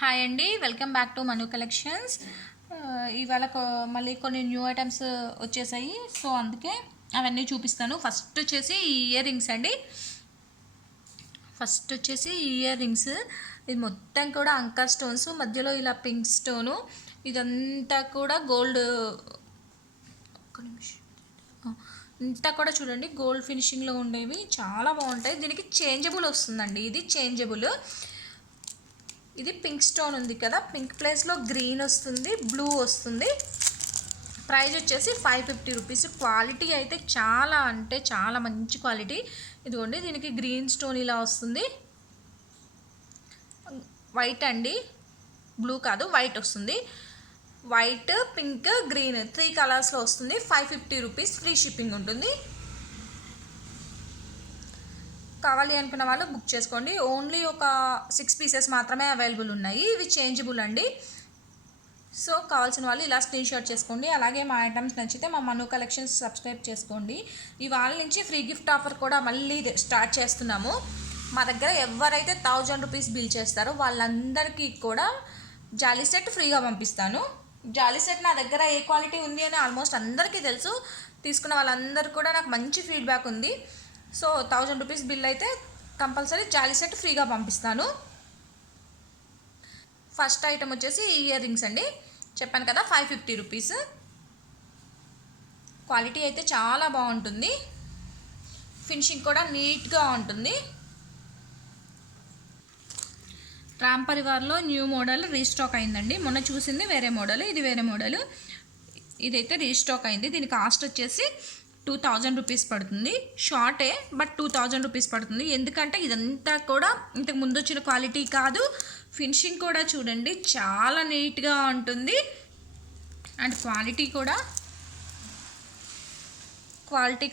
Hi అండి, welcome back to Manu collections. ఇవాళ మళ్ళీ కొన్ని న్యూ ఐటమ్స్ వచ్చేసాయి. సో అందుకే అవన్నీ చూపిస్తాను. ఫస్ట్ వచ్చేసి ఇయర్ రింగ్స్ అండి. ఇది మొత్తం కూడా అంకర్ స్టోన్స్, మధ్యలో ఇలా పింక్ స్టోను, ఇదంతా కూడా గోల్డ్. ఒక్క నిమిషం, ఇంతా కూడా చూడండి గోల్డ్ ఫినిషింగ్లో ఉండేవి, చాలా బాగుంటాయి. దీనికి చేంజబుల్ వస్తుందండి, ఇది చేంజబుల్. ఇది పింక్ స్టోన్ ఉంది కదా, పింక్ ప్లేస్లో గ్రీన్ వస్తుంది, బ్లూ వస్తుంది. ప్రైస్ వచ్చేసి 550 రూపీస్. క్వాలిటీ అయితే చాలా అంటే చాలా మంచి క్వాలిటీ. ఇదిగోండి, దీనికి గ్రీన్ స్టోన్ ఇలా వస్తుంది. వైట్ అండి, బ్లూ కాదు, వైట్ వస్తుంది. వైట్, పింక్, గ్రీన్ 3 కలర్స్లో వస్తుంది. 550 రూపీస్, ఫ్రీ షిప్పింగ్ ఉంటుంది. కావాలి అనుకున్న వాళ్ళు బుక్ చేసుకోండి. ఓన్లీ ఒక 6 పీసెస్ మాత్రమే అవైలబుల్ ఉన్నాయి. ఇవి చేంజబుల్ అండి. సో కావాల్సిన వాళ్ళు ఇలా స్క్రీన్ షాట్ చేసుకోండి. అలాగే మా ఐటమ్స్ నచ్చితే మా మను కలెక్షన్స్ సబ్స్క్రైబ్ చేసుకోండి. ఇవాళ నుంచి ఫ్రీ గిఫ్ట్ ఆఫర్ కూడా మళ్ళీ స్టార్ట్ చేస్తున్నాము. మా దగ్గర ఎవరైతే 1000 రూపీస్ బిల్ చేస్తారో వాళ్ళందరికీ కూడా జాలీ సెట్ ఫ్రీగా పంపిస్తాను. జాలీ సెట్ నా దగ్గర ఏ క్వాలిటీ ఉంది అని ఆల్మోస్ట్ అందరికీ తెలుసు. తీసుకున్న వాళ్ళందరూ కూడా నాకు మంచి ఫీడ్బ్యాక్ ఉంది. సో 1000 రూపీస్ బిల్ అయితే కంపల్సరీ జాలీ సెట్ ఫ్రీగా పంపిస్తాను. ఫస్ట్ ఐటమ్ వచ్చేసి ఇయర్ రింగ్స్ అండి. చెప్పాను కదా 550 రూపీస్. క్వాలిటీ అయితే చాలా బాగుంటుంది, ఫినిషింగ్ కూడా నీట్గా ఉంటుంది. రామ్ పరివార్లో న్యూ మోడల్ రీస్టాక్ అయిందండి. మొన్న చూసింది వేరే మోడల్, ఇది వేరే మోడల్. ఇదైతే రీస్టాక్ అయింది. దీని కాస్ట్ వచ్చేసి 2000 రూపీస్ పడుతుంది. షార్టే, బట్ 2000 రూపీస్ పడుతుంది. ఎందుకంటే ఇదంతా కూడా ఇంతకు ముందు వచ్చిన క్వాలిటీ కాదు. ఫినిషింగ్ కూడా చూడండి చాలా నీట్గా ఉంటుంది. అండ్ క్వాలిటీ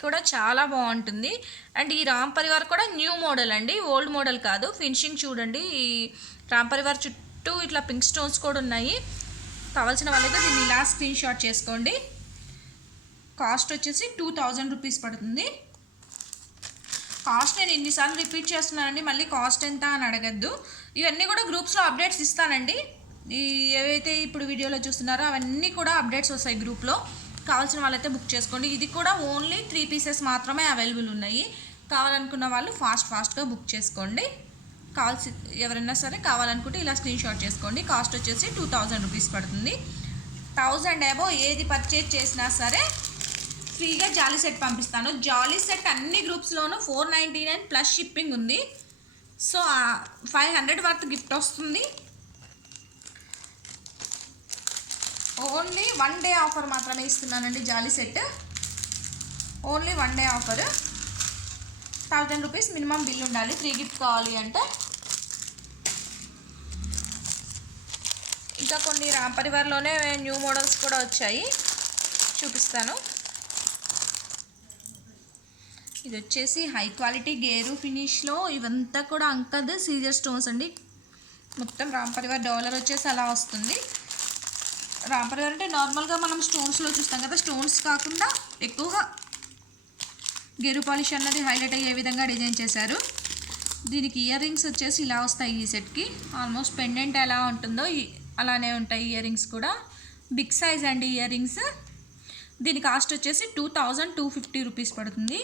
కూడా చాలా బాగుంటుంది. అండ్ ఈ రామ్ పరివార్ కూడా న్యూ మోడల్ అండి, ఓల్డ్ మోడల్ కాదు. ఫినిషింగ్ చూడండి. ఈ రామ్ పరివార్ చుట్టూ ఇట్లా పింక్ స్టోన్స్ కూడా ఉన్నాయి. కావాల్సిన వాళ్ళైతే దీన్ని ఇలా స్క్రీన్ షాట్ చేసుకోండి. కాస్ట్ వచ్చేసి 2000 రూపీస్ పడుతుంది. కాస్ట్ నేను ఎన్నిసార్లు రిపీట్ చేస్తున్నానండి, మళ్ళీ కాస్ట్ ఎంత అని అడగద్దు. ఇవన్నీ కూడా గ్రూప్స్లో అప్డేట్స్ ఇస్తానండి. ఏవైతే ఇప్పుడు వీడియోలో చూస్తున్నారో అవన్నీ కూడా అప్డేట్స్ వస్తాయి గ్రూప్లో. కావాల్సిన వాళ్ళైతే బుక్ చేసుకోండి. ఇది కూడా ఓన్లీ 3 పీసెస్ మాత్రమే అవైలబుల్ ఉన్నాయి. కావాలనుకున్న వాళ్ళు ఫాస్ట్గా బుక్ చేసుకోండి. ఎవరైనా సరే కావాలనుకుంటే ఇలా స్క్రీన్ షాట్ చేసుకోండి. కాస్ట్ వచ్చేసి 2000 రూపీస్ పడుతుంది. 1000 అబోవ్ ఏది పర్చేజ్ చేసినా సరే ఫ్రీగా జాలీ సెట్ పంపిస్తాను. జాలీ సెట్ అన్ని గ్రూప్స్లోనూ 499 ప్లస్ షిప్పింగ్ ఉంది. సో 500 వర్త్ గిఫ్ట్ వస్తుంది. ఓన్లీ 1 డే ఆఫర్ మాత్రమే ఇస్తున్నానండి. Jolly set only 1 day offer. 1000 rupees minimum bill ఉండాలి ఫ్రీ గిఫ్ట్ కావాలి అంటే. ఇంకా కొన్ని రామ్ పరివార్లోనే న్యూ మోడల్స్ కూడా వచ్చాయి, చూపిస్తాను. ఇది వచ్చేసి హై క్వాలిటీ గేరు ఫినిష్లో, ఇవంతా కూడా అంకద్ సీజర్ స్టోన్స్ అండి. మొత్తం రామ్ పరివార్ డాలర్ వచ్చేసి అలా వస్తుంది. రామ్ పరివార్ అంటే నార్మల్గా మనం స్టోన్స్లో చూస్తాం కదా, స్టోన్స్ కాకుండా ఎక్కువగా గేరు పాలిష్ అన్నది హైలైట్ అయ్యే విధంగా డిజైన్ చేశారు. దీనికి ఇయర్ రింగ్స్ వచ్చేసి ఇలా వస్తాయి. ఈ సెట్కి ఆల్మోస్ట్ పెండెంట్ ఎలా ఉంటుందో అలానే ఉంటాయి ఇయర్ రింగ్స్ కూడా. బిగ్ సైజ్ అండి ఇయర్ రింగ్స్. దీని కాస్ట్ వచ్చేసి 2250 రూపీస్ పడుతుంది.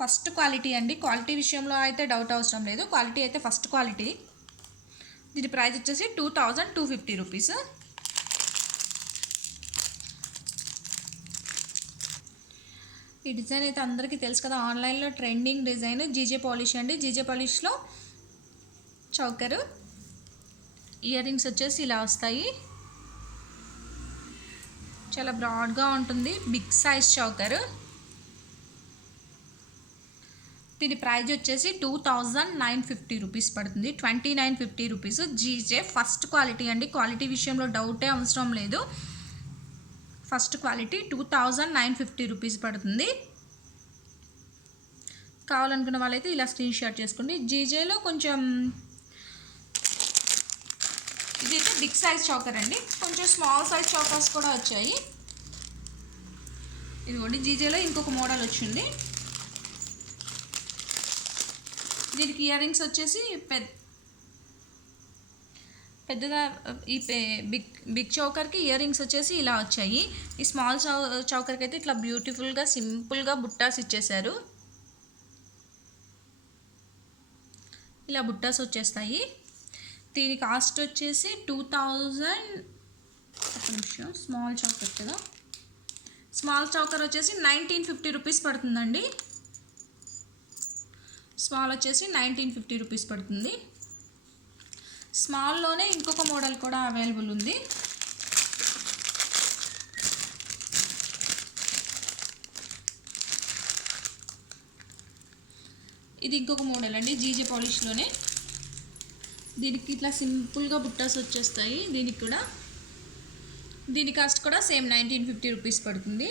ఫస్ట్ క్వాలిటీ అండి. క్వాలిటీ విషయంలో అయితే డౌట్ అవసరం లేదు, క్వాలిటీ అయితే ఫస్ట్ క్వాలిటీ. దీని ప్రైస్ వచ్చేసి 2250 రూపీస్. ఈ డిజైన్ అయితే అందరికీ తెలుసు కదా, ఆన్లైన్లో ట్రెండింగ్ డిజైన్ జీజే పాలిష్ అండి. GJ పాలిష్లో choker. ఇయర్ రింగ్స్ వచ్చేసి ఇలా వస్తాయి, చాలా బ్రాడ్గా ఉంటుంది. Big size choker. దీని ప్రైజ్ వచ్చేసి 2950 రూపీస్ పడుతుంది. 2950 రూపీస్. జీజే ఫస్ట్ క్వాలిటీ అండి. క్వాలిటీ విషయంలో డౌటే అవసరం లేదు. ఫస్ట్ క్వాలిటీ 2950 రూపీస్ పడుతుంది. కావాలనుకున్న వాళ్ళైతే ఇలా స్క్రీన్ షాట్ చేసుకోండి. జీజేలో కొంచెం ఇదైతే బిగ్ సైజ్ చౌకర్ అండి. కొంచెం స్మాల్ సైజ్ చౌకర్స్ కూడా వచ్చాయి. ఇదిగోండి, జీజేలో ఇంకొక మోడల్ వచ్చింది. దీనికి ఇయర్ రింగ్స్ వచ్చేసి పెద్దగా ఈ బిగ్ చౌకర్కి ఇయర్ రింగ్స్ వచ్చేసి ఇలా వచ్చాయి. ఈ స్మాల్ చౌకర్కి అయితే ఇట్లా బ్యూటిఫుల్గా సింపుల్గా బుట్టాస్ ఇచ్చేసారు. ఇలా బుట్టాస్ వచ్చేస్తాయి. దీని కాస్ట్ వచ్చేసి 2000. ఒక నిమిషం, స్మాల్ చౌకర్ కదా, స్మాల్ చౌకర్ వచ్చేసి 1950 రూపీస్ పడుతుందండి. స్మాల్ వచ్చేసి 1950 రూపీస్ పడుతుంది. స్మాల్లోనే ఇంకొక మోడల్ కూడా అవైలబుల్ ఉంది. ఇది ఇంకొక మోడల్ అండి, జీజే పాలిష్లోనే. దీనికి ఇట్లా సింపుల్గా బుట్టాస్ వచ్చేస్తాయి. దీని కాస్ట్ కూడా సేమ్ 1950 రూపీస్ పడుతుంది.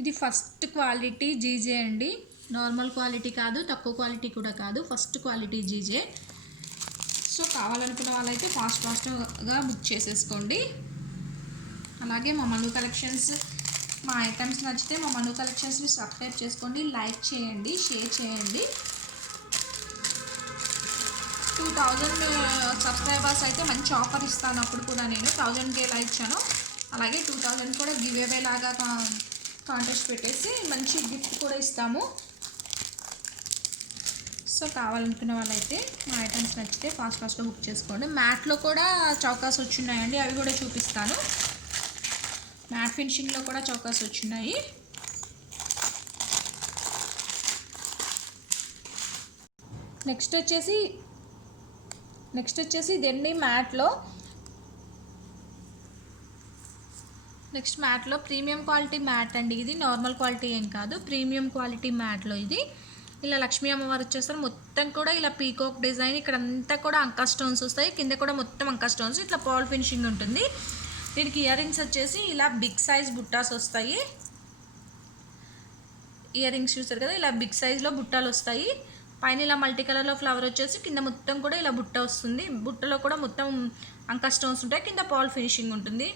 ఇది ఫస్ట్ క్వాలిటీ జీజే అండి, నార్మల్ క్వాలిటీ కాదు, తక్కువ క్వాలిటీ కూడా కాదు, ఫస్ట్ క్వాలిటీ జీజే. సో కావాలనుకున్న వాళ్ళైతే ఫాస్ట్గా బుక్ చేసేసుకోండి. అలాగే మా మను కలెక్షన్స్, మా ఐటమ్స్ నచ్చితే మా మను కలెక్షన్స్ని సబ్స్క్రైబ్ చేసుకోండి, లైక్ చేయండి, షేర్ చేయండి. 2000 సబ్స్క్రైబర్స్ అయితే మంచి ఆఫర్ ఇస్తాను. అప్పుడు కూడా నేను 1000కి ఎలా ఇచ్చానో అలాగే 2000 కూడా గివ్ అవే లాగా కాంటెస్ట్ పెట్టేసి మంచి గిఫ్ట్ కూడా ఇస్తాము. సో కావాలనుకున్న వాళ్ళైతే మా ఐటమ్స్ నచ్చితే ఫాస్ట్గా బుక్ చేసుకోండి. మ్యాట్లో కూడా చౌకాస్ వచ్చినాయండి, అవి కూడా చూపిస్తాను. మ్యాట్ ఫినిషింగ్లో కూడా చౌకాస్ వచ్చినాయి. నెక్స్ట్ వచ్చేసి ఇదండి మ్యాట్లో. నెక్స్ట్ మ్యాట్లో ప్రీమియం క్వాలిటీ మ్యాట్ అండి. ఇది నార్మల్ క్వాలిటీ ఏం కాదు, ప్రీమియం క్వాలిటీ మ్యాట్లో ఇది. ఇలా లక్ష్మీ అమ్మవారు వచ్చేస్తారు. మొత్తం కూడా ఇలా పీకాక్ డిజైన్, ఇక్కడ అంతా కూడా అంకా స్టోన్స్ వస్తాయి, కింద కూడా మొత్తం అంకా స్టోన్స్, ఇట్లా పాల్ ఫినిషింగ్ ఉంటుంది. దీనికి ఇయర్ రింగ్స్ వచ్చేసి ఇలా బిగ్ సైజ్ బుట్టాస్ వస్తాయి. ఇయర్ రింగ్స్ చూస్తారు కదా, ఇలా బిగ్ సైజ్లో బుట్టాలు వస్తాయి. పైన ఇలా మల్టీ కలర్లో ఫ్లవర్ వచ్చేసి కింద మొత్తం కూడా ఇలా బుట్ట వస్తుంది. బుట్టలో కూడా మొత్తం అంకా స్టోన్స్ ఉంటాయి, కింద పాల్ ఫినిషింగ్ ఉంటుంది.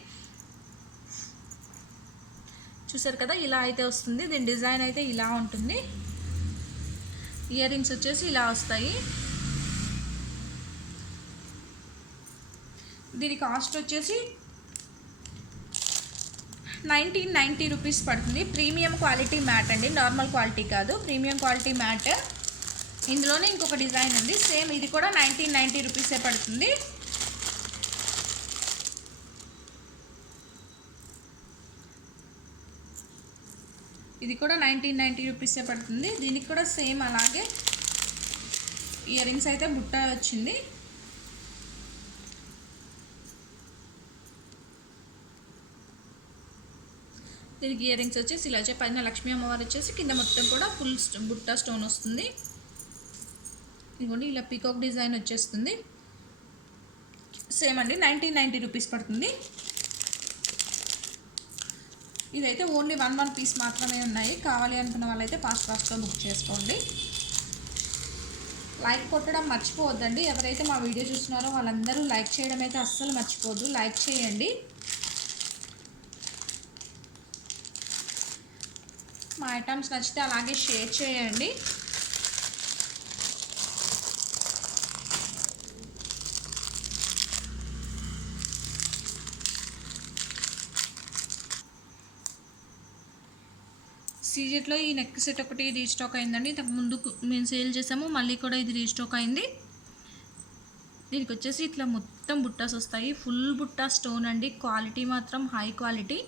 చూసారు కదా, ఇలా అయితే వస్తుంది. దీని డిజైన్ అయితే ఇలా ఉంటుంది. ఇయర్ రింగ్స్ వచ్చేసి ఇలా వస్తాయి. దీని కాస్ట్ వచ్చేసి 1990 రూపీస్ పడుతుంది. ప్రీమియం క్వాలిటీ మ్యాట్ అండి, నార్మల్ క్వాలిటీ కాదు, ప్రీమియం క్వాలిటీ మ్యాట్. ఇందులోనే ఇంకొక డిజైన్ ఉంది సేమ్, ఇది కూడా 1990 రూపీసే పడుతుంది. ఇది కూడా 1990 రూపీసే పడుతుంది. దీనికి కూడా సేమ్ అలాగే ఇయర్ రింగ్స్ అయితే బుట్ట వచ్చింది. దీనికి ఇయర్ రింగ్స్ వచ్చేసి ఇలా పైన లక్ష్మీ అమ్మవారు వచ్చేసి కింద మొత్తం కూడా ఫుల్ బుట్ట స్టోన్ వస్తుంది. ఇదిగోండి ఇలా పీకాక్ డిజైన్ వచ్చేస్తుంది. సేమ్ అండి, 1990 రూపీస్ పడుతుంది. ఇదైతే ఓన్లీ 1 పీస్ మాత్రమే ఉన్నాయి. కావాలి అనుకున్న వాళ్ళైతే ఫాస్ట్గా బుక్ చేసుకోండి. లైక్ కొట్టడం మర్చిపోవద్దండి. ఎవరైతే మా వీడియో చూస్తున్నారో వాళ్ళందరూ లైక్ చేయడం అయితే అస్సలు మర్చిపోవద్దు, లైక్ చేయండి. మా ఐటమ్స్ నచ్చితే అలాగే షేర్ చేయండి. సీజెట్లో ఈ నెక్ సెట్ ఒకటి రీస్టాక్ అయిందండి. ఇంతకు ముందు మేము సేల్ చేసాము, మళ్ళీ కూడా ఇది రీస్టాక్ అయింది. దీనికి వచ్చేసి ఇట్లా మొత్తం బుట్టాస్ వస్తాయి, ఫుల్ బుట్టా స్టోన్ అండి, క్వాలిటీ మాత్రం హై క్వాలిటీ.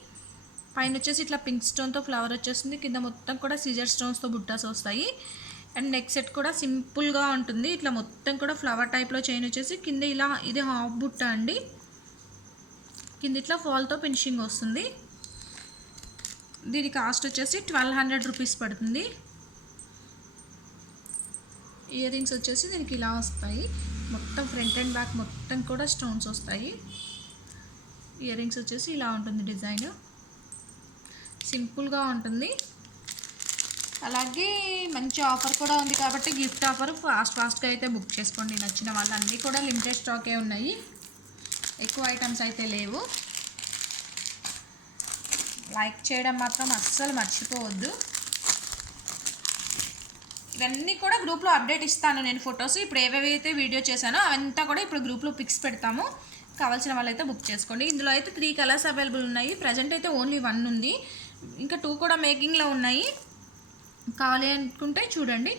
పైన వచ్చేసి ఇట్లా పింక్ స్టోన్తో ఫ్లవర్ వచ్చేస్తుంది, కింద మొత్తం కూడా సీజర్ స్టోన్స్తో బుట్టాస్ వస్తాయి. అండ్ నెక్ సెట్ కూడా సింపుల్గా ఉంటుంది. ఇట్లా మొత్తం కూడా ఫ్లవర్ టైప్లో చైన్ వచ్చేసి కింద ఇలా, ఇది హాఫ్ బుట్ట అండి, కింద ఇట్లా ఫాల్తో ఫినిషింగ్ వస్తుంది. దీని కాస్ట్ వచ్చేసి 1200 రూపీస్ పడుతుంది. ఇయర్ రింగ్స్ వచ్చేసి దీనికి ఇలా వస్తాయి, మొత్తం ఫ్రంట్ అండ్ బ్యాక్ మొత్తం కూడా స్టోన్స్ వస్తాయి. ఇయర్ రింగ్స్ వచ్చేసి ఇలా ఉంటుంది డిజైన్, సింపుల్గా ఉంటుంది. అలాగే మంచి ఆఫర్ కూడా ఉంది కాబట్టి గిఫ్ట్ ఆఫర్ ఫాస్ట్గా అయితే బుక్ చేసుకోండి. నచ్చిన వాళ్ళు, అన్నీ కూడా లిమిటెడ్ స్టాకే ఉన్నాయి, ఎక్కువ ఐటమ్స్ అయితే లేవు. లైక్ చేయడం మాత్రం అస్సలు మర్చిపోవద్దు. ఇవన్నీ కూడా గ్రూప్లో అప్డేట్ ఇస్తాను నేను ఫొటోస్. ఇప్పుడు ఏవేవైతే వీడియో చేశానో అవంతా కూడా ఇప్పుడు గ్రూప్లో పిక్స్ పెడతాము. కావాల్సిన వాళ్ళైతే బుక్ చేసుకోండి. ఇందులో అయితే 3 కలర్స్ అవైలబుల్ ఉన్నాయి. ప్రజెంట్ అయితే ఓన్లీ 1 ఉంది, ఇంకా 2 కూడా మేకింగ్లో ఉన్నాయి. కావాలి అనుకుంటే చూడండి.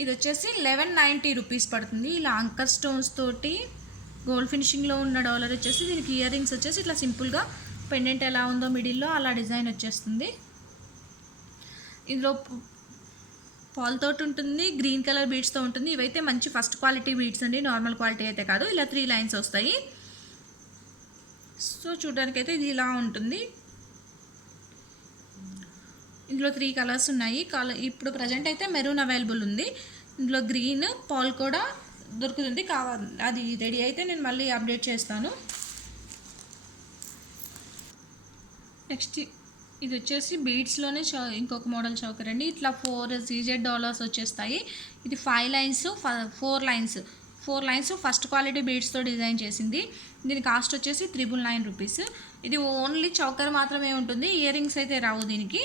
ఇది వచ్చేసి 1190 రూపీస్ పడుతుంది. ఇలా అంకర్ స్టోన్స్ తోటి గోల్డ్ ఫినిషింగ్లో ఉన్న డాలర్ వచ్చేసి, దీనికి ఇయర్ రింగ్స్ వచ్చేసి ఇట్లా సింపుల్గా పెండెంట్ ఎలా ఉందో మిడిల్లో అలా డిజైన్ వచ్చేస్తుంది. ఇందులో పాల్తో ఉంటుంది, గ్రీన్ కలర్ బీడ్స్తో ఉంటుంది. ఇవైతే మంచి ఫస్ట్ క్వాలిటీ బీడ్స్ అండి, నార్మల్ క్వాలిటీ అయితే కాదు. ఇలా 3 లైన్స్ వస్తాయి. సో చూడడానికైతే ఇది ఇలా ఉంటుంది. ఇందులో 3 కలర్స్ ఉన్నాయి. ఇప్పుడు ప్రజెంట్ అయితే మెరూన్ అవైలబుల్ ఉంది. ఇందులో గ్రీన్ పాల్ కూడా దొరుకుతుంది. అది రెడీ అయితే నేను మళ్ళీ అప్డేట్ చేస్తాను. నెక్స్ట్ ఇది వచ్చేసి బీడ్స్లోనే ఇంకొక మోడల్ చౌకర్ అండి. ఇట్లా 4 సీజెడ్ డాలర్స్ వచ్చేస్తాయి. ఇది 5 లైన్స్ 4 లైన్స్ ఫస్ట్ క్వాలిటీ బీడ్స్తో డిజైన్ చేసింది. దీని కాస్ట్ వచ్చేసి 999 రూపీస్. ఇది ఓన్లీ చౌకర్ మాత్రమే ఉంటుంది, ఇయర్ రింగ్స్ అయితే రావు దీనికి.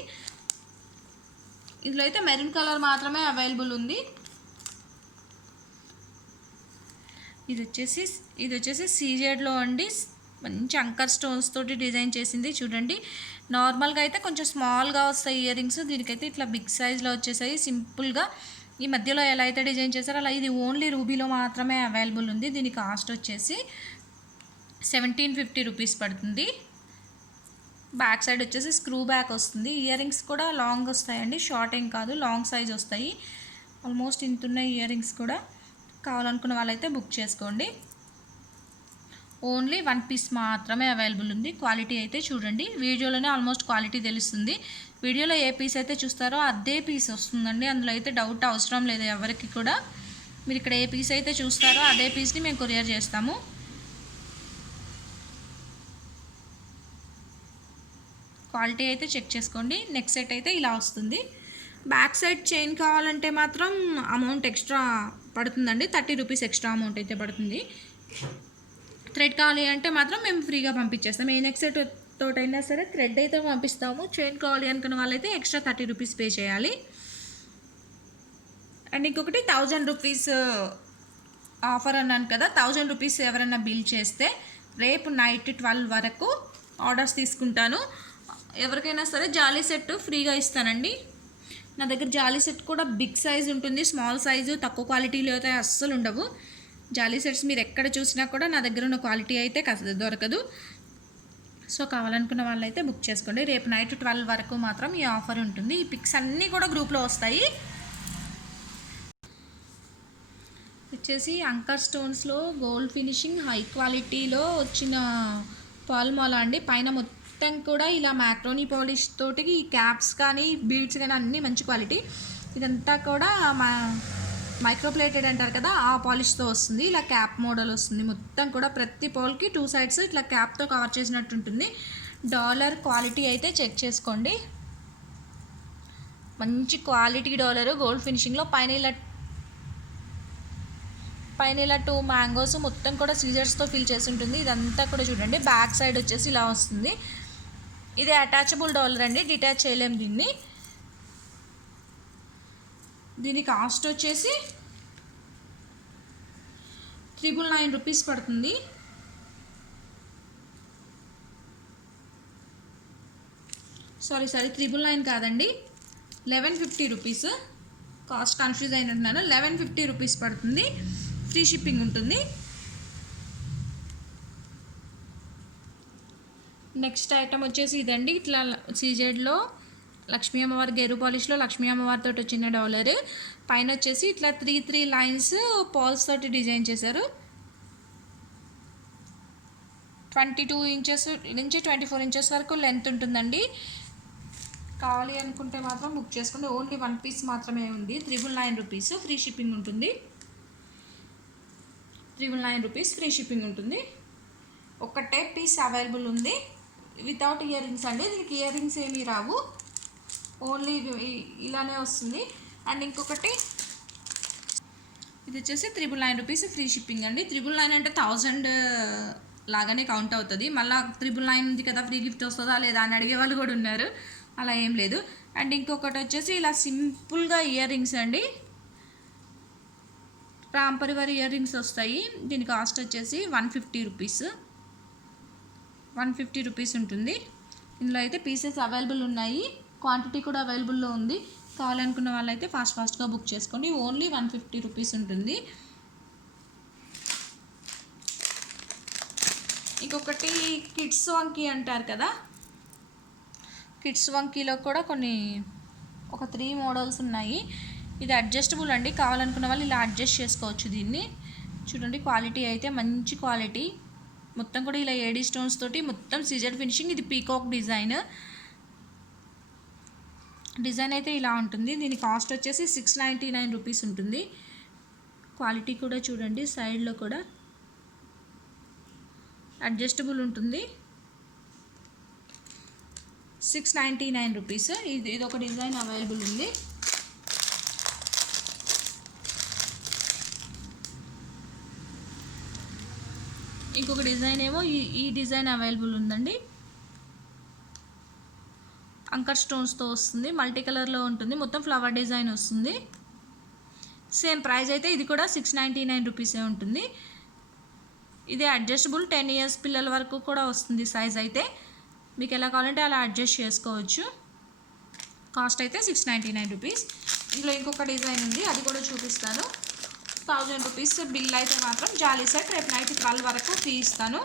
ఇందులో అయితే మెరూన్ కలర్ మాత్రమే అవైలబుల్ ఉంది. ఇది వచ్చేసి సీజెడ్లో అండి, మంచి అంకర్ స్టోన్స్ తోటి డిజైన్ చేసింది. చూడండి, నార్మల్గా అయితే కొంచెం స్మాల్గా వస్తాయి ఇయర్ రింగ్స్, దీనికైతే ఇట్లా బిగ్ సైజ్లో వచ్చేసాయి. సింపుల్గా ఈ మధ్యలో ఎలా అయితే డిజైన్ చేశారో అలా ఇది ఓన్లీ రూబీలో మాత్రమే అవైలబుల్ ఉంది. దీని కాస్ట్ వచ్చేసి 1750 రూపీస్ పడుతుంది. బ్యాక్ సైడ్ వచ్చేసి స్క్రూ బ్యాక్ వస్తుంది. ఇయర్ రింగ్స్ కూడా లాంగ్ వస్తాయండి, షార్ట్ ఏం కాదు, లాంగ్ సైజ్ వస్తాయి. ఆల్మోస్ట్ ఇంతున్నాయి ఇయర్ రింగ్స్ కూడా. కావాలనుకున్న వాళ్ళైతే బుక్ చేసుకోండి. ఓన్లీ 1 పీస్ మాత్రమే అవైలబుల్ ఉంది. క్వాలిటీ అయితే చూడండి, వీడియోలోనే ఆల్మోస్ట్ క్వాలిటీ తెలుస్తుంది. వీడియోలో ఏ పీస్ అయితే చూస్తారో అదే పీస్ వస్తుందండి, అందులో అయితే డౌట్ అవసరం లేదు ఎవరికి కూడా. మీరు ఇక్కడ ఏ పీస్ అయితే చూస్తారో అదే పీస్ని మేము కొరియర్ చేస్తాము. క్వాలిటీ అయితే చెక్ చేసుకోండి. నెక్స్ట్ సెట్ అయితే ఇలా వస్తుంది. బ్యాక్ సైడ్ చైన్ కావాలంటే మాత్రం అమౌంట్ ఎక్స్ట్రా పడుతుందండి, 30 రూపీస్ ఎక్స్ట్రా అమౌంట్ అయితే పడుతుంది. థ్రెడ్ కావాలి అంటే మాత్రం మేము ఫ్రీగా పంపించేస్తాం. ఏ నెక్స్ట్ సెట్ తోటైనా సరే థ్రెడ్ అయితే పంపిస్తాము. చైన్ కావాలి అనుకున్న వాళ్ళైతే ఎక్స్ట్రా 30 రూపీస్ పే చేయాలి. అండ్ ఇంకొకటి 1000 రూపీస్ ఆఫర్ అన్నాను కదా, 1000 రూపీస్ ఎవరైనా బిల్ చేస్తే రేపు నైట్ 12 వరకు ఆర్డర్స్ తీసుకుంటాను. ఎవరికైనా సరే జాలీ సెట్ ఫ్రీగా ఇస్తానండి. నా దగ్గర జాలీ సెట్ కూడా బిగ్ సైజ్ ఉంటుంది, స్మాల్ సైజు తక్కువ క్వాలిటీలో అయితే అస్సలు ఉండవు. జాలీ సెట్స్ మీరు ఎక్కడ చూసినా కూడా నా దగ్గర ఉన్న క్వాలిటీ అయితే దొరకదు. సో కావాలనుకున్న వాళ్ళైతే బుక్ చేసుకోండి. రేపు నైట్ 12 వరకు మాత్రం ఈ ఆఫర్ ఉంటుంది. ఈ పిక్స్ అన్నీ కూడా గ్రూప్లో వస్తాయి. వచ్చేసి అంకర్ స్టోన్స్లో గోల్డ్ ఫినిషింగ్ హై క్వాలిటీలో వచ్చిన పాల్మాల అండి. పైన మొత్తం కూడా ఇలా మ్యాక్రోనీ పాలిష్ తోటి ఈ క్యాప్స్ కానీ బీడ్స్ కానీ అన్నీ మంచి క్వాలిటీ. ఇదంతా కూడా మైక్రోప్లేటెడ్ అంటారు కదా, ఆ పాలిష్తో వస్తుంది. ఇలా క్యాప్ మోడల్ వస్తుంది. మొత్తం కూడా ప్రతి పోల్కి 2 సైడ్స్ ఇట్లా క్యాప్తో కవర్ చేసినట్టు ఉంటుంది. డాలర్ క్వాలిటీ అయితే చెక్ చేసుకోండి, మంచి క్వాలిటీ డాలరు గోల్డ్ ఫినిషింగ్లో. పైన ఇలా 2 మ్యాంగోస్ మొత్తం కూడా సీజర్స్తో ఫిల్ చేసి ఉంటుంది. ఇదంతా కూడా చూడండి. బ్యాక్ సైడ్ వచ్చేసి ఇలా వస్తుంది. ఇది అటాచబుల్ డాలర్ అండి, డిటాచ్ చేయలేము దీన్ని. దీని కాస్ట్ వచ్చేసి 999 రూపీస్ పడుతుంది. సారీ 999 కాదండి, 1150 రూపీస్. కాస్ట్ కన్ఫ్యూజ్ అయినట్టున్నాను. 1150 రూపీస్ పడుతుంది, ఫ్రీ షిప్పింగ్ ఉంటుంది. నెక్స్ట్ ఐటమ్ వచ్చేసి ఇదండి. ఇట్లా సీజెడ్లో లక్ష్మీ అమ్మవారి గేరు పాలిష్లో లక్ష్మీ అమ్మవారితో వచ్చిన డాలర్. పైన వచ్చేసి ఇట్లా 3 లైన్స్ పాల్స్ తోటి డిజైన్ చేశారు. 22 ఇంచెస్ నుంచి 24 ఇంచెస్ వరకు లెంత్ ఉంటుందండి. కావాలి అనుకుంటే మాత్రం బుక్ చేసుకోండి. ఓన్లీ 1 పీస్ మాత్రమే ఉంది. 999 రూపీస్, ఫ్రీ షిప్పింగ్ ఉంటుంది. 999 రూపీస్ ఫ్రీ షిప్పింగ్ ఉంటుంది. ఒకటే పీస్ అవైలబుల్ ఉంది, వితౌట్ ఇయర్ రింగ్స్ అండి. దీనికి ఇయర్ రింగ్స్ ఏమీ రావు, ఓన్లీ ఇలానే వస్తుంది. అండ్ ఇంకొకటి ఇది వచ్చేసి 999 రూపీస్, ఫ్రీ షిప్పింగ్ అండి. 999 అంటే 1000 లాగానే కౌంట్ అవుతుంది. మళ్ళీ 999 ఉంది కదా, ఫ్రీ గిఫ్ట్ వస్తుందా లేదా అని అడిగే వాళ్ళు కూడా ఉన్నారు. అలా ఏం లేదు. అండ్ ఇంకొకటి వచ్చేసి ఇలా సింపుల్గా ఇయర్ రింగ్స్ అండి. రామ్ పరివార్ ఇయర్ రింగ్స్ వస్తాయి. దీని కాస్ట్ వచ్చేసి 150 రూపీస్, 150 రూపీస్ ఉంటుంది. ఇందులో అయితే పీసెస్ అవైలబుల్ ఉన్నాయి, క్వాంటిటీ కూడా అవైలబుల్లో ఉంది. కావాలనుకున్న వాళ్ళైతే ఫాస్ట్గా బుక్ చేసుకోండి. ఓన్లీ 150 రూపీస్ ఉంటుంది. ఇంకొకటి కిడ్స్ వంకీ అంటారు కదా, కిడ్స్ వంకీలో కూడా ఒక 3 మోడల్స్ ఉన్నాయి. ఇది అడ్జస్టబుల్ అండి, కావాలనుకున్న వాళ్ళు ఇలా అడ్జస్ట్ చేసుకోవచ్చు. దీన్ని చూడండి, క్వాలిటీ అయితే మంచి క్వాలిటీ. మొత్తం కూడా ఇలా ఏడీ స్టోన్స్ తోటి మొత్తం సిజర్ ఫినిషింగ్. ఇది పీకాక్ డిజైన్ అయితే ఇలా ఉంటుంది. దీని కాస్ట్ వచ్చేసి 699 రూపీస్ ఉంటుంది. క్వాలిటీ కూడా చూడండి, సైడ్లో కూడా అడ్జస్టబుల్ ఉంటుంది. 699 రూపీస్. ఇది ఒక డిజైన్ అవైలబుల్ ఉంది. ఇంకొక డిజైన్ ఏమో ఈ డిజైన్ అవైలబుల్ ఉందండి. అంకర్ స్టోన్స్తో వస్తుంది, మల్టీ కలర్లో ఉంటుంది, మొత్తం ఫ్లవర్ డిజైన్ వస్తుంది. సేమ్ ప్రైస్ అయితే ఇది కూడా 699 రూపీసే ఉంటుంది. ఇది అడ్జస్టబుల్, 10 ఇయర్స్ పిల్లల వరకు కూడా వస్తుంది సైజ్ అయితే. మీకు ఎలా కావాలంటే అలా అడ్జస్ట్ చేసుకోవచ్చు. కాస్ట్ అయితే 699 రూపీస్. ఇందులో ఇంకొక డిజైన్ ఉంది, అది కూడా చూపిస్తాను. 1000 రూపీస్ బిల్ అయితే మాత్రం జాలీ సెట్. రేపు నైట్ 12 వరకు ఫ్రీ ఇస్తాను.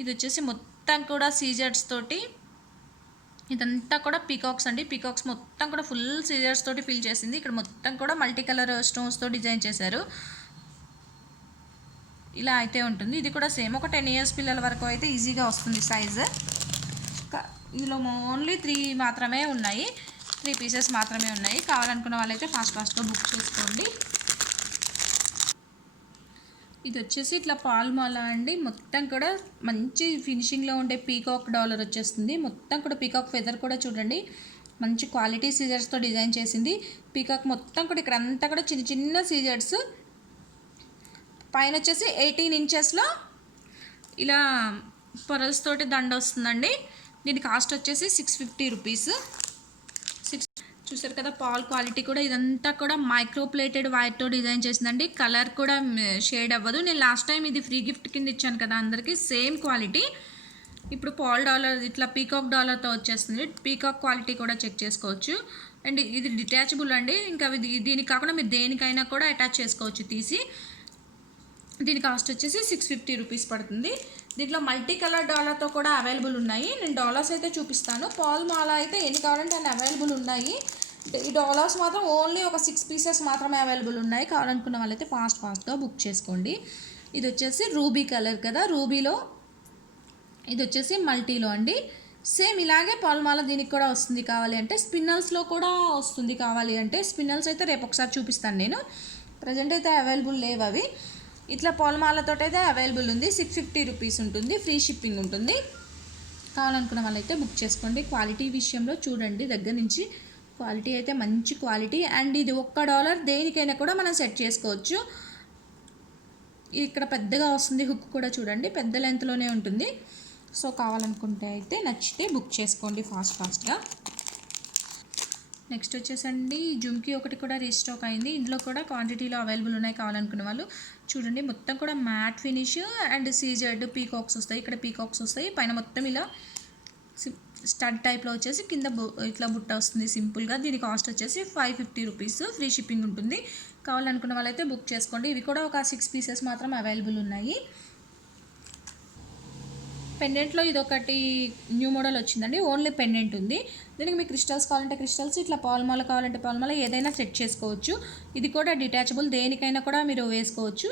ఇది వచ్చేసి మొత్తం కూడా సీజర్స్ తోటి, ఇదంతా కూడా పీకాక్స్ అండి. పీకాక్స్ మొత్తం కూడా ఫుల్ సీజర్స్ తోటి ఫిల్ చేసింది. ఇక్కడ మొత్తం కూడా మల్టీ కలర్ స్టోన్స్తో డిజైన్ చేశారు. ఇలా అయితే ఉంటుంది. ఇది కూడా సేమ్, ఒక 10 ఇయర్స్ పిల్లల వరకు అయితే ఈజీగా వస్తుంది సైజు. ఇందులో ఓన్లీ 3 మాత్రమే ఉన్నాయి, 3 పీసెస్ మాత్రమే ఉన్నాయి. కావాలనుకున్న వాళ్ళైతే ఫాస్ట్గా బుక్ చేసుకోండి. ఇది వచ్చేసి ఇట్లా పాల్మాల అండి. మొత్తం కూడా మంచి ఫినిషింగ్లో ఉండే పీకాక్ డాలర్ వచ్చేస్తుంది. మొత్తం కూడా పీకాక్ ఫెదర్ కూడా చూడండి, మంచి క్వాలిటీ సీజర్స్తో డిజైన్ చేసింది. పీకాక్ మొత్తం కూడా ఇక్కడ అంతా కూడా చిన్న సీజర్స్. పైన వచ్చేసి 18 ఇంచెస్లో ఇలా పొరల్స్ తోటి దండ వస్తుందండి. దీని కాస్ట్ వచ్చేసి 650 రూపీస్. చూసారు కదా, పాల్ క్వాలిటీ కూడా. ఇదంతా కూడా మైక్రో ప్లేటెడ్ వైర్తో డిజైన్ చేసిందండి. కలర్ కూడా షేడ్ అవ్వదు. నేను లాస్ట్ టైం ఇది ఫ్రీ గిఫ్ట్ కింద ఇచ్చాను కదా అందరికీ, సేమ్ క్వాలిటీ. ఇప్పుడు పాల్ డాలర్ ఇట్లా పీకాక్ డాలర్తో వచ్చేస్తుంది. పీకాక్ క్వాలిటీ కూడా చెక్ చేసుకోవచ్చు. అండ్ ఇది డిటాచబుల్ అండి. ఇంకా దీనికి కాకుండా మీరు దేనికైనా కూడా అటాచ్ చేసుకోవచ్చు తీసి. దీని కాస్ట్ వచ్చేసి 650 రూపీస్ పడుతుంది. దీంట్లో మల్టీ కలర్ డాలర్తో కూడా అవైలబుల్ ఉన్నాయి. నేను డాలర్స్ అయితే చూపిస్తాను. పాల్ మాల అయితే ఎన్ని కావాలంటే అన్ని అవైలబుల్ ఉన్నాయి. ఈ డాలర్స్ మాత్రం ఓన్లీ ఒక 6 పీసెస్ మాత్రమే అవైలబుల్ ఉన్నాయి. కావాలనుకున్న వాళ్ళైతే ఫాస్ట్గా బుక్ చేసుకోండి. ఇది వచ్చేసి రూబీ కలర్ కదా, రూబీలో. ఇది వచ్చేసి మల్టీలో అండి. సేమ్ ఇలాగే పాల్మాల దీనికి కూడా వస్తుంది కావాలి అంటే. స్పిన్నల్స్లో కూడా వస్తుంది కావాలి అంటే. స్పిన్నల్స్ అయితే రేపు ఒకసారి చూపిస్తాను నేను, ప్రజెంట్ అయితే అవైలబుల్ లేవు అవి. ఇట్లా పాల్మాలతో అయితే అవైలబుల్ ఉంది. 650 రూపీస్ ఉంటుంది, ఫ్రీ షిప్పింగ్ ఉంటుంది. కావాలనుకున్న వాళ్ళైతే బుక్ చేసుకోండి. క్వాలిటీ విషయంలో చూడండి, దగ్గర నుంచి క్వాలిటీ అయితే మంచి క్వాలిటీ. అండ్ ఇది $1 దేనికైనా కూడా మనం సెట్ చేసుకోవచ్చు. ఇక్కడ పెద్దగా వస్తుంది, హుక్ కూడా చూడండి పెద్ద లెంత్లోనే ఉంటుంది. సో కావాలనుకుంటే అయితే నచ్చితే బుక్ చేసుకోండి ఫాస్ట్గా. నెక్స్ట్ వచ్చేసండి జుమ్కీ ఒకటి కూడా రీస్టాక్ అయింది. ఇందులో కూడా క్వాంటిటీలో అవైలబుల్ ఉన్నాయి. కావాలనుకున్న వాళ్ళు చూడండి, మొత్తం కూడా మ్యాట్ ఫినిష్ అండ్ సీజర్డ్ పీకాక్స్ వస్తాయి. ఇక్కడ పీకాక్స్ వస్తాయి, పైన మొత్తం ఇలా స్టడ్ టైప్లో వచ్చేసి కింద ఇట్లా బుట్ట వస్తుంది సింపుల్గా. దీని కాస్ట్ వచ్చేసి 550 రూపీస్, ఫ్రీ షిప్పింగ్ ఉంటుంది. కావాలనుకున్న వాళ్ళైతే బుక్ చేసుకోండి. ఇవి కూడా ఒక 6 పీసెస్ మాత్రం అవైలబుల్ ఉన్నాయి. పెండెంట్లో ఇది ఒకటి న్యూ మోడల్ వచ్చిందండి, ఓన్లీ పెండెంట్ ఉంది. దీనికి మీకు క్రిస్టల్స్ కావాలంటే క్రిస్టల్స్, ఇట్లా పాల్మాల కావాలంటే పాల్మాల, ఏదైనా సెట్ చేసుకోవచ్చు. ఇది కూడా డిటాచబుల్, దేనికైనా కూడా మీరు వేసుకోవచ్చు.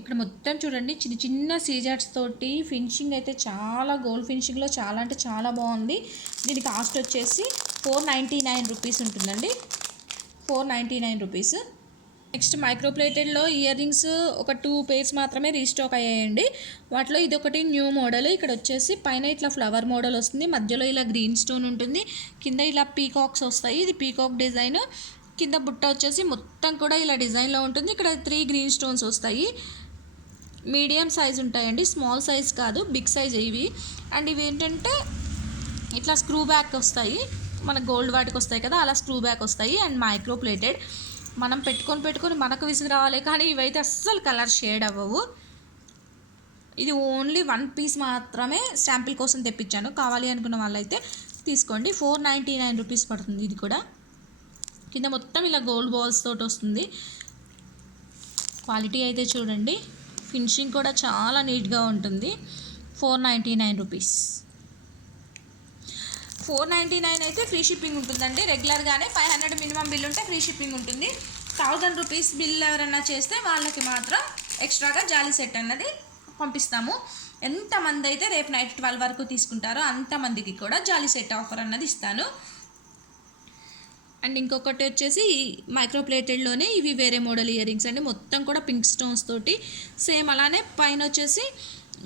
ఇక్కడ మొత్తం చూడండి చిన్న సీజర్స్ తోటి ఫినిషింగ్ అయితే చాలా గోల్డ్ ఫినిషింగ్లో చాలా అంటే చాలా బాగుంది. దీని కాస్ట్ వచ్చేసి 499 రూపీస్ ఉంటుందండి, 499 రూపీస్. నెక్స్ట్ మైక్రో ప్లేటెడ్లో ఇయర్ రింగ్స్ ఒక 2 పేర్స్ మాత్రమే రీస్టాక్ అయ్యాయండి. వాటిలో ఇది ఒకటి న్యూ మోడల్. ఇక్కడ వచ్చేసి పైన ఇట్లా ఫ్లవర్ మోడల్ వస్తుంది, మధ్యలో ఇలా గ్రీన్ స్టోన్ ఉంటుంది, కింద ఇలా పీకాక్స్ వస్తాయి. ఇది పీకాక్ డిజైన్, కింద బుట్ట వచ్చేసి మొత్తం కూడా ఇలా డిజైన్లో ఉంటుంది. ఇక్కడ 3 గ్రీన్ స్టోన్స్ వస్తాయి. మీడియం సైజ్ ఉంటాయండి, స్మాల్ సైజ్ కాదు, బిగ్ సైజ్ ఇవి. అండ్ ఇవి ఏంటంటే ఇట్లా స్క్రూ బ్యాక్ వస్తాయి. మన గోల్డ్ వాటికి వస్తాయి కదా, అలా స్క్రూ బ్యాక్ వస్తాయి. And micro plated. మనం పెట్టుకొని మనకు విసుగు రావాలి, కానీ ఇవైతే అస్సలు కలర్ షేడ్ అవ్వవు. ఇది ఓన్లీ 1 పీస్ మాత్రమే శాంపిల్ కోసం తెప్పించాను. కావాలి అనుకున్న వాళ్ళైతే తీసుకోండి. 499 రూపీస్ పడుతుంది. ఇది కూడా కింద మొత్తం ఇలా గోల్డ్ బాల్స్ తోటి వస్తుంది. క్వాలిటీ అయితే చూడండి, ఫినిషింగ్ కూడా చాలా నీట్గా ఉంటుంది. 499 రూపీస్. 499 అయితే ఫ్రీ షిప్పింగ్ ఉంటుందండి. రెగ్యులర్గానే 500 మినిమం బిల్ ఉంటే ఫ్రీ షిప్పింగ్ ఉంటుంది. 1000 రూపీస్ బిల్ ఎవరన్నా చేస్తే వాళ్ళకి మాత్రం ఎక్స్ట్రాగా జాలీ సెట్ అన్నది పంపిస్తాము. ఎంతమంది అయితే రేపు నైట్ 12 వరకు తీసుకుంటారో అంతమందికి కూడా జాలీ సెట్ ఆఫర్ అన్నది ఇస్తాను. అండ్ ఇంకొకటి వచ్చేసి మైక్రో ప్లేటెడ్లోనే ఇవి వేరే మోడల్ ఇయర్ రింగ్స్ అండి. మొత్తం కూడా పింక్ స్టోన్స్ తోటి సేమ్ అలానే పైన వచ్చేసి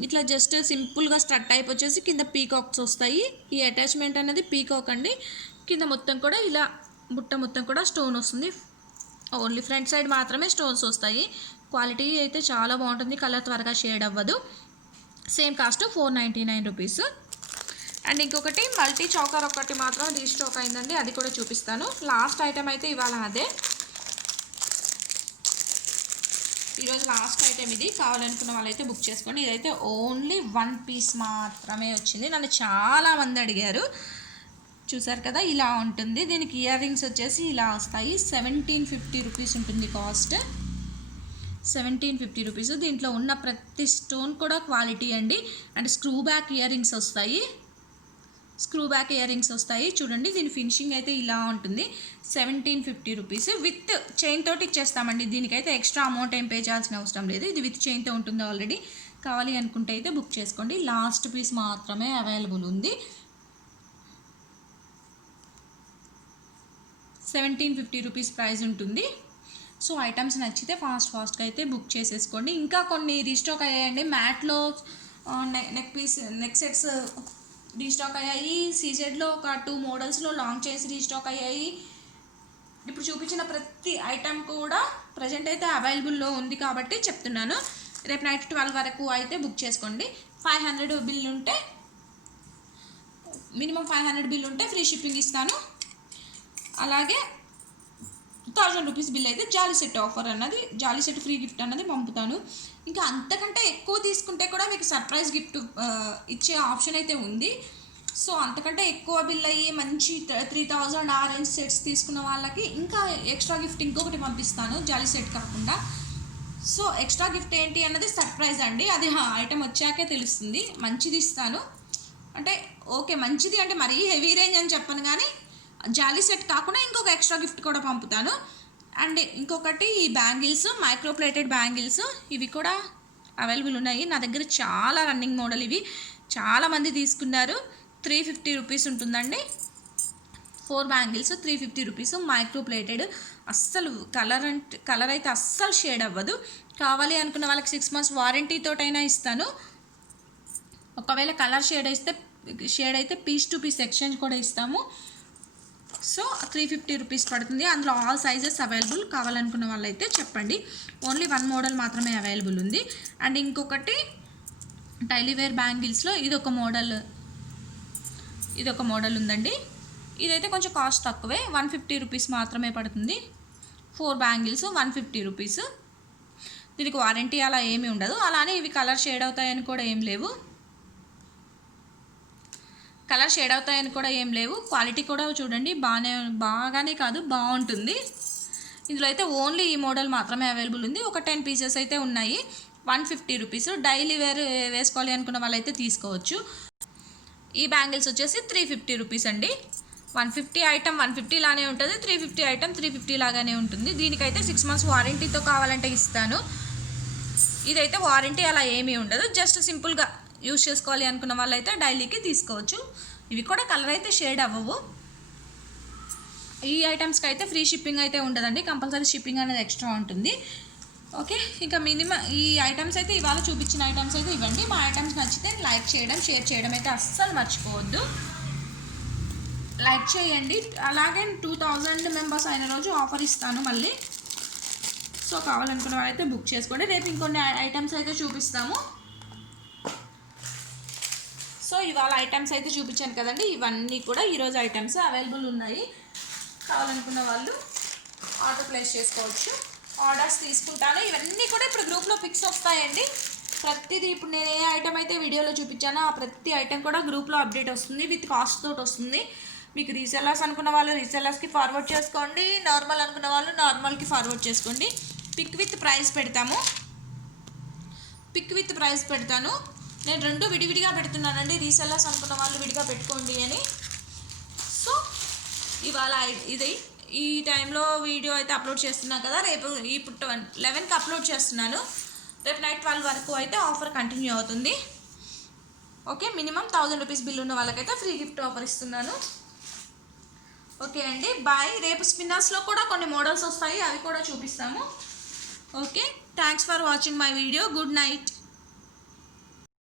ఇట్లా జస్ట్ సింపుల్గా స్ట్రట్ టైప్ వచ్చేసి కింద పీకాక్స్ వస్తాయి. ఈ అటాచ్మెంట్ అనేది పీకాక్ అండి. కింద మొత్తం కూడా ఇలా బుట్ట మొత్తం కూడా స్టోన్ వస్తుంది. ఓన్లీ ఫ్రంట్ సైడ్ మాత్రమే స్టోన్స్ వస్తాయి. క్వాలిటీ అయితే చాలా బాగుంటుంది, కలర్ త్వరగా షేడ్ అవ్వదు. Same cost 499 rupees. అండ్ ఇంకొకటి మల్టీ చౌకర్ ఒకటి మాత్రం రీస్టాక్ అయిందండి, అది కూడా చూపిస్తాను. లాస్ట్ ఐటమ్ అయితే ఇవాళ అదే, ఈరోజు లాస్ట్ ఐటమ్ ఇది. కావాలనుకున్న వాళ్ళైతే బుక్ చేసుకోండి. ఇదైతే ఓన్లీ 1 పీస్ మాత్రమే వచ్చింది. నన్ను చాలామంది అడిగారు, చూసారు కదా ఇలా ఉంటుంది. దీనికి ఇయర్ రింగ్స్ వచ్చేసి ఇలా వస్తాయి. 1750 రూపీస్ ఉంటుంది కాస్ట్. 1750 రూపీస్. దీంట్లో ఉన్న ప్రతి స్టోన్ కూడా క్వాలిటీ అండి. And screw back ear rings వస్తాయి. చూడండి, దీని ఫినిషింగ్ అయితే ఇలా ఉంటుంది. 1750 రూపీస్. విత్ చైన్ తోటి ఇచ్చేస్తామండి. దీనికైతే ఎక్స్ట్రా అమౌంట్ ఏం పే చేయాల్సిన అవసరం లేదు. ఇది విత్ చైన్తో ఉంటుంది ఆల్రెడీ. కావాలి అనుకుంటే అయితే బుక్ చేసుకోండి. లాస్ట్ పీస్ మాత్రమే అవైలబుల్ ఉంది. 1750 రూపీస్ ప్రైస్ ఉంటుంది. సో ఐటమ్స్ నచ్చితే ఫాస్ట్గా అయితే బుక్ చేసేసుకోండి. ఇంకా కొన్ని రీస్టాక్ అయ్యాయండి. మ్యాట్లో నెక్ సెట్స్ రీస్టాక్ అయ్యాయి. సీజెడ్లో ఒక 2 మోడల్స్లో లాంగ్ చైన్స్ రీస్టాక్ అయ్యాయి. ఇప్పుడు చూపించిన ప్రతి ఐటమ్ కూడా ప్రజెంట్ అయితే అవైలబుల్లో ఉంది కాబట్టి చెప్తున్నాను. రేపు నైట్ 12 వరకు అయితే బుక్ చేసుకోండి. 500 బిల్ ఉంటే, మినిమం 500 బిల్ ఉంటే ఫ్రీ షిప్పింగ్ ఇస్తాను. అలాగే 1000 రూపీస్ బిల్ అయితే జాలీ సెట్ ఆఫర్ అన్నది, జాలీ సెట్ ఫ్రీ గిఫ్ట్ అన్నది పంపుతాను. ఇంకా అంతకంటే ఎక్కువ తీసుకుంటే కూడా మీకు సర్ప్రైజ్ గిఫ్ట్ ఇచ్చే ఆప్షన్ అయితే ఉంది. సో అంతకంటే ఎక్కువ బిల్ అయ్యి మంచి 3000 ఆ రేంజ్ సెట్స్ తీసుకున్న వాళ్ళకి ఇంకా ఎక్స్ట్రా గిఫ్ట్ ఇంకొకటి పంపిస్తాను, జాలీ సెట్ కాకుండా. సో ఎక్స్ట్రా గిఫ్ట్ ఏంటి అన్నది సర్ప్రైజ్ అండి, అది ఐటమ్ వచ్చాకే తెలుస్తుంది. మంచిది ఇస్తాను అంటే, ఓకే మంచిది అంటే మరీ హెవీ రేంజ్ అని చెప్పను, కానీ జాలీ సెట్ కాకుండా ఇంకొక ఎక్స్ట్రా గిఫ్ట్ కూడా పంపుతాను. అండ్ ఇంకొకటి ఈ బ్యాంగిల్స్, మైక్రో ప్లేటెడ్ బ్యాంగిల్స్, ఇవి కూడా అవైలబుల్ ఉన్నాయి నా దగ్గర. చాలా రన్నింగ్ మోడల్ ఇవి, చాలామంది తీసుకున్నారు. 350 రూపీస్ ఉంటుందండి. 4 బ్యాంగిల్స్ 350 రూపీస్. మైక్రో ప్లేటెడ్, అస్సలు కలర్ అయితే అస్సలు షేడ్ అవ్వదు. కావాలి అనుకున్న వాళ్ళకి 6 months వారంటీతోటైనా ఇస్తాను. ఒకవేళ కలర్ షేడ్ అయితే పీస్ టు పీస్ ఎక్స్చేంజ్ కూడా ఇస్తాము. సో 350 రూపీస్ పడుతుంది. అందులో ఆల్ సైజెస్ అవైలబుల్. కావాలనుకున్న వాళ్ళైతే చెప్పండి. ఓన్లీ 1 మోడల్ మాత్రమే అవైలబుల్ ఉంది. అండ్ ఇంకొకటి డైలీ వేర్ బ్యాంగిల్స్లో ఇదొక మోడల్ ఉందండి. ఇదైతే కొంచెం కాస్ట్ తక్కువే, 150 రూపీస్ మాత్రమే పడుతుంది. 4 బ్యాంగిల్స్ 150 రూపీస్. దీనికి వారంటీ అలా ఏమీ ఉండదు. అలానే ఇవి కలర్ షేడ్ అవుతాయని కూడా ఏం లేవు. క్వాలిటీ కూడా చూడండి, బాగానే కాదు బాగుంటుంది. ఇందులో అయితే ఓన్లీ ఈ మోడల్ మాత్రమే అవైలబుల్ ఉంది. ఒక 10 పీసెస్ అయితే ఉన్నాయి. 150 రూపీస్. డైలీ వేర్ వేసుకోవాలి అనుకున్న వాళ్ళైతే తీసుకోవచ్చు. ఈ బ్యాంగిల్స్ వచ్చేసి 350 రూపీస్ అండి. 150 ఐటమ్ 150 లానే ఉంటుంది, 350 ఐటమ్ 350 లాగానే ఉంటుంది. దీనికైతే 6 months వారంటీతో కావాలంటే ఇస్తాను. ఇదైతే వారంటీ అలా ఏమీ ఉండదు, జస్ట్ సింపుల్గా యూజ్ చేసుకోవాలి అనుకున్న వాళ్ళైతే డైలీకి తీసుకోవచ్చు. ఇవి కూడా కలర్ అయితే షేడ్ అవ్వవు. ఈ ఐటమ్స్కి అయితే ఫ్రీ షిప్పింగ్ అయితే ఉండదండి, కంపల్సరీ షిప్పింగ్ అనేది ఎక్స్ట్రా ఉంటుంది. ఓకే, ఇంకా మినిమం ఈ ఐటమ్స్ అయితే ఇవాళ చూపించిన ఐటమ్స్ అయితే ఇవ్వండి. మా ఐటమ్స్ నచ్చితే లైక్ చేయడం, షేర్ చేయడం అయితే అస్సలు మర్చిపోవద్దు. లైక్ చేయండి. అలాగే 2000 మెంబర్స్ అయిన రోజు ఆఫర్ ఇస్తాను మళ్ళీ. సో కావాలనుకున్న వాళ్ళైతే బుక్ చేసుకోండి. రేపు ఇంకొన్ని ఐటమ్స్ అయితే చూపిస్తాము. సో ఇవాళ ఐటమ్స్ అయితే చూపించాను కదండి, ఇవన్నీ కూడా ఈరోజు ఐటమ్స్ అవైలబుల్ ఉన్నాయి. కావాలనుకున్న వాళ్ళు ఆర్డర్ ప్లేస్ చేసుకోవచ్చు. ఆర్డర్స్ తీసుకుంటాను. ఇవన్నీ కూడా ఇప్పుడు గ్రూప్లో పిక్స్ వస్తాయండి. ప్రతిదీ ఇప్పుడు నేను ఏ ఐటమ్ అయితే వీడియోలో చూపించానో ఆ ప్రతి ఐటమ్ కూడా గ్రూప్లో అప్డేట్ వస్తుంది, విత్ కాస్ట్ తోటి వస్తుంది. మీకు రీసెల్లర్స్ అనుకున్న వాళ్ళు రీసెల్లర్స్కి ఫార్వర్డ్ చేసుకోండి, నార్మల్ అనుకున్న వాళ్ళు నార్మల్కి ఫార్వర్డ్ చేసుకోండి. పిక్ విత్ ప్రైస్ పెడతాము, పిక్ విత్ ప్రైస్ పెడతాను. నేను రెండు విడివిడిగా పెడుతున్నానండి, రీసెల్లర్స్ అనుకున్న వాళ్ళు విడిగా పెట్టుకోండి అని. సో ఇవాళ ఇది ఈ టైంలో వీడియో అయితే అప్లోడ్ చేస్తున్నాను కదా, రేపు ఇప్పుడు 11కి అప్లోడ్ చేస్తున్నాను. రేపు నైట్ 12 వరకు అయితే ఆఫర్ కంటిన్యూ అవుతుంది. ఓకే, మినిమం 1000 రూపీస్ బిల్ ఉన్న వాళ్ళకైతే ఫ్రీ గిఫ్ట్ ఆఫర్ ఇస్తున్నాను. ఓకే అండి, బాయ్. రేపు స్పిన్నర్స్లో కూడా కొన్ని మోడల్స్ వస్తాయి, అవి కూడా చూపిస్తాము. Okay, thanks for watching my video. Good night.